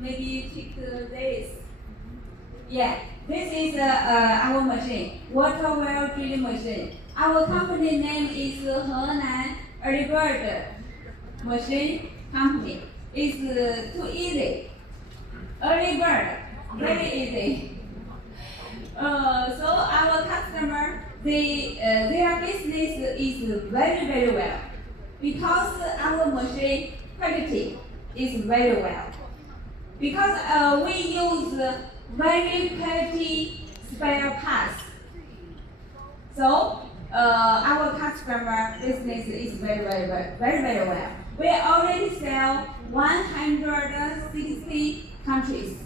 maybe take this. Yeah, this is our machine, water well drilling machine. Our company name is Henan Early Bird Machine Company. It's too easy. Early bird, very easy. So our customer, their business is very well because our machine quality is very well. Because we use very quality spare parts. So our customer business is very well. We already sell 160 countries.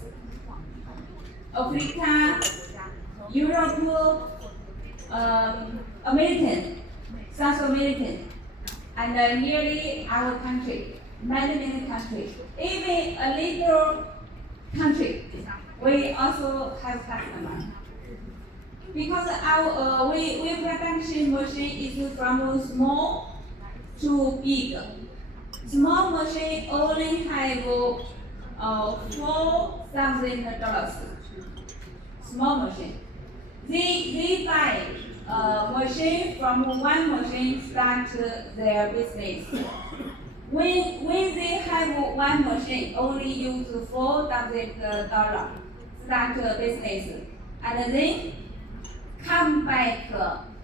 Africa, Europe, American, South American, and nearly our country, many countries. Even a little country, we also have customers. Because our we production machine is from small to big. Small machine only have $4,000. Small machine. They buy machine from one machine start their business. When they have one machine, only use $4,000 start business, and then come back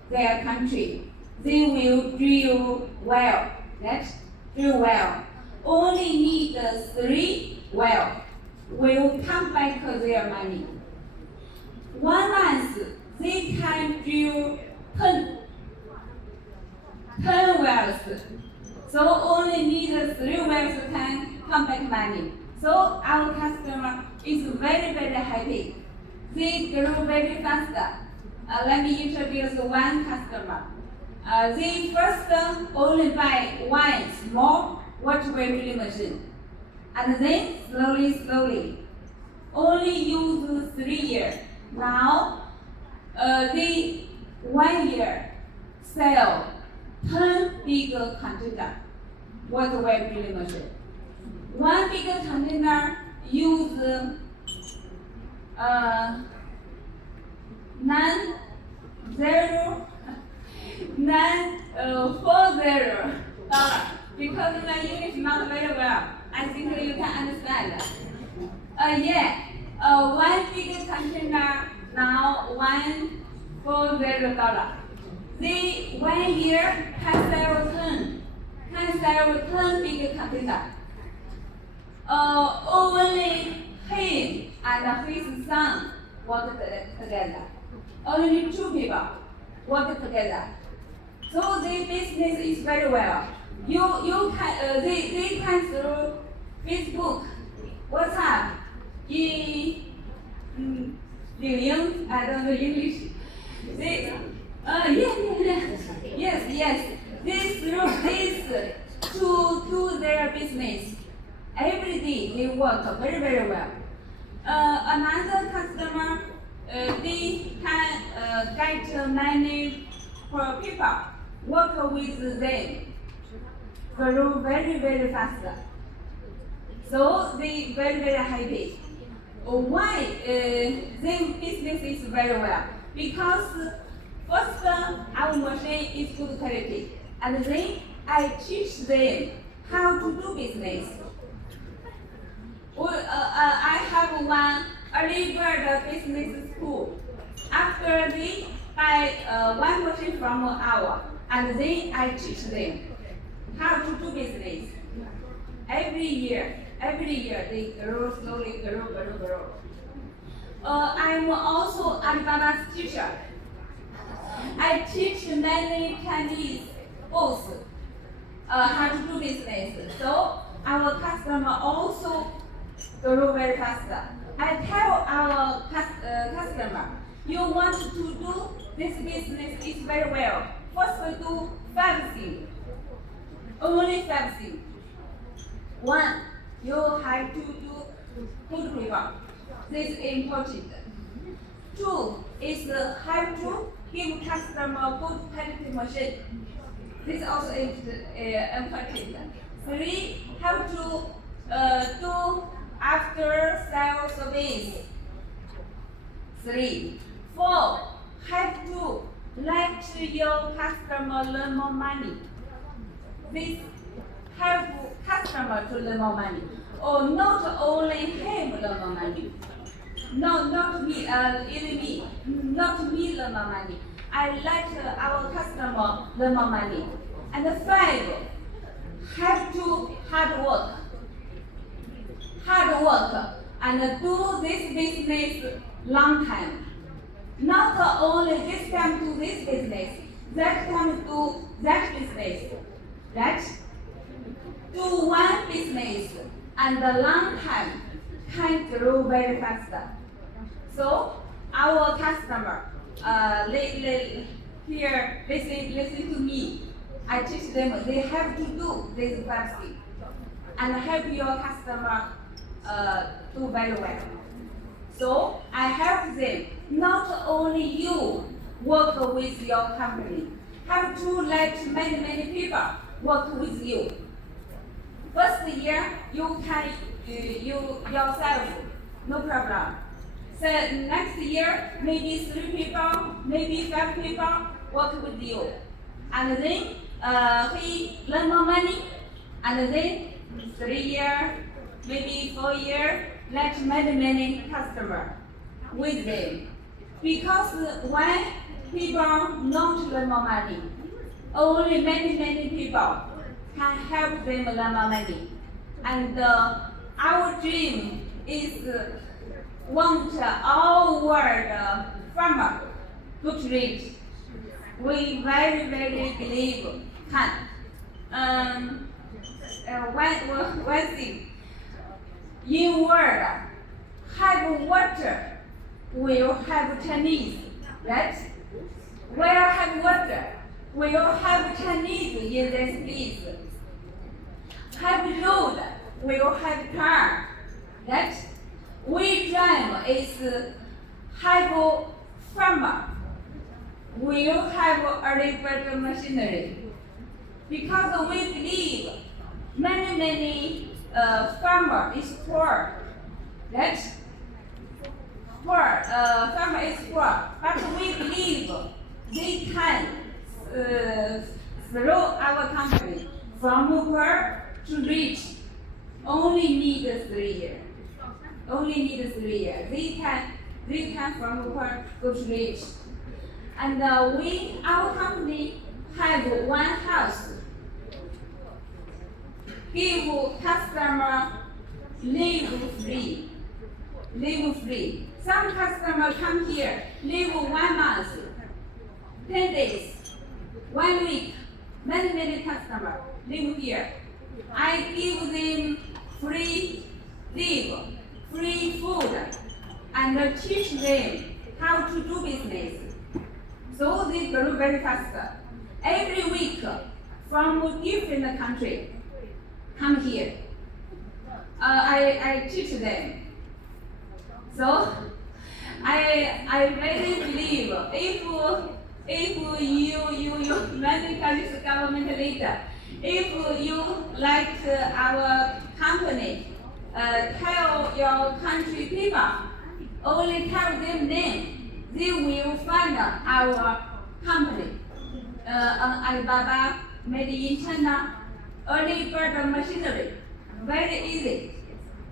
their country. They will drill well. Next, drill well. Only need 3 well. Will come back their money. 1 month, they can drill 10 wells. So only need 3 wells can come back money. So our customer is very happy. They grow very fast. Let me introduce one customer. They first only buy one small water well drilling machine, and then slowly, only use 3 years. Now, they 1 year sell 10 big container water well drilling machine. One big container use $940 because my English is not very well. I think you can understand. One big container now $140. They 1 year can sell 10 big container. Only him and his son work together. Only 2 people work together. So the business is very well. You can they can through Facebook, WhatsApp, I don't know English. Yes. They through this to do their business. Every day they work very well. Another customer, they can get many people work with them, grow very fast. So they very happy. Why their business is very well? Because first our machine is good quality, and then I teach them how to do business. I have one early bird business school. After they buy one machine from our, and then I teach them how to do business. Every year they grow slowly, grow. I'm also Alibaba's teacher. I teach many Chinese both how to do business. So our customer also grow very fast. I tell our customer, you want to do this business is very well. First do 5 things. Only 5 things. 1, you have to do good people. This is important. 2 is have to give customer good quality machine. This also is important. 3, have to do service. 3. 4. Have to let your customer learn more money. This help customer to learn more money. Or not only him learn more money. No, not me, even me. Not me learn more money. I let our customer learn more money. And 5. Have to hard work and do this business long time. Not only this time do this business, that time do that business. Right? Do one business and the long time can grow very fast. So our customer, here listen to me. I teach them they have to do this vaccine and help your customer do very well. So I help them. Not only you work with your company, have to let many people work with you. First year you can you yourself, no problem. So next year maybe 3 people, maybe 5 people work with you, and then he learn more money, and then 3 years, maybe 4 years, let many customers with them. Because when people don't learn more money, only many people can help them learn more money. And our dream is want all world farmer good rich. We very believe can. One thing, in world have water will have Chinese, right? Where have water will have Chinese in this place. Have road will have car, right? We dream is have farmer will have agricultural machinery, because we believe many farmer is poor, right? Farmer is poor, but we believe they can grow our company from poor to rich. Only need 3 years. Only need 3 years. They can from poor go to rich. And our company have one house. Give customer live free. Live free. Some customer come here, live 1 month, 10 days, 1 week. Many customer live here. I give them free live, free food, and teach them how to do business. So they grow very fast. Every week from different country come here. I teach them. So I really believe if you American government leader, if you like our company, tell your country people, only tell them name, they will find our company. Alibaba, made in China, early bird machinery, very easy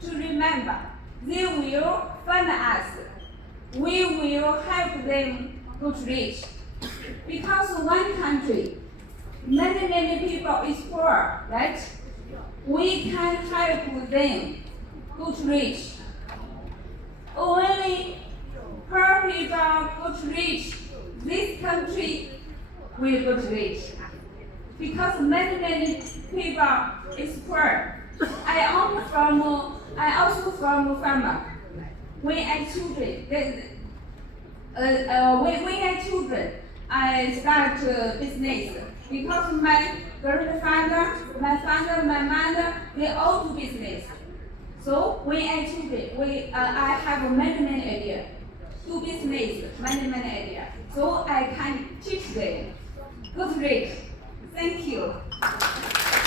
to remember. They will find us. We will help them go to rich. Because one country, many people is poor, right? We can help them go to rich. Only poor people go to rich, this country will go to rich. Because many people is poor. I also from farmer. When I children, I start business because my grandfather, my father, my mother, they all do business. So when I children, I have many ideas. Do business, many ideas. So I can teach them. Good rich. Thank you.